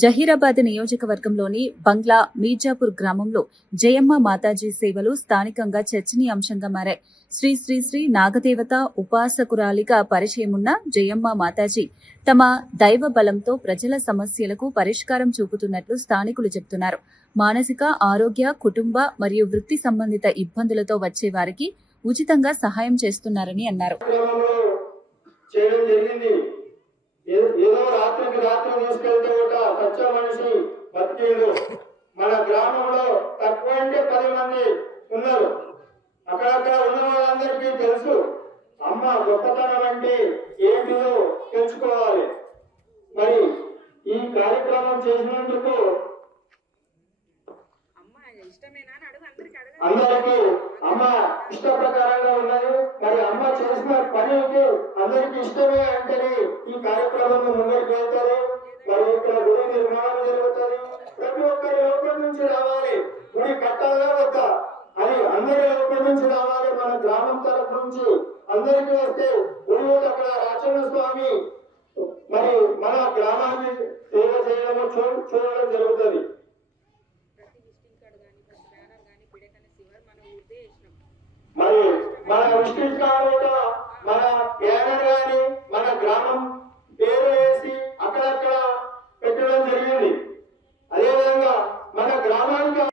జహీరాబాద్ నియోజకవర్గంలోని బంగ్లా మీర్జాపూర్ గ్రామంలో జయమ్మ మాతాజీ సేవలు స్థానికంగా చర్చనీయాంశంగా మారాయి. శ్రీ శ్రీ శ్రీ నాగదేవత ఉపాసకురాలిగా పరిచయమున్న జయమ్మ మాతాజీ తమ దైవ బలంతో ప్రజల సమస్యలకు పరిష్కారం చూపుతున్నట్లు స్థానికులు చెబుతున్నారు. మానసిక ఆరోగ్య, కుటుంబ మరియు వృత్తి సంబంధిత ఇబ్బందులతో వచ్చే వారికి ఉచితంగా సహాయం చేస్తున్నారని అన్నారు. ఏదో రాత్రికి రాత్రి తీసుకెళ్తే ఒక సత్య మనిషి బతికేడు. మన గ్రామంలో తక్కువ అంటే 10 మంది ఉన్నారు. అక్కడక్కడ ఉన్న వాళ్ళందరికీ తెలుసు అమ్మ గొప్పతనం అంటే ఏంటిదో తెలుసుకోవాలి. మరి ఈ కార్యక్రమం చేసినందుకు అందరికీ అమ్మ ఇష్ట ప్రకారంగా ఉన్నది. మరి అమ్మ చేసిన పనికి అందరికీ ఇష్టమే అంటేనే ఈ కార్యక్రమం ముందుకు వెళ్తారు. మరి ఇక్కడ గుడి నిర్మాణం జరుగుతుంది. ప్రతి ఒక్కరి లోపల నుంచి రావాలి. గుడి కట్టాలా వద్దా అని అందరి లోపల నుంచి రావాలి. మన గ్రామం తరఫు నుంచి అందరికీ వస్తే గుడి అక్కడ రాచన్న స్వామి మరి మన గ్రామాన్ని సేవ చేయడం చూడడం జరుగుతుంది. మరి మన విష్ణు మన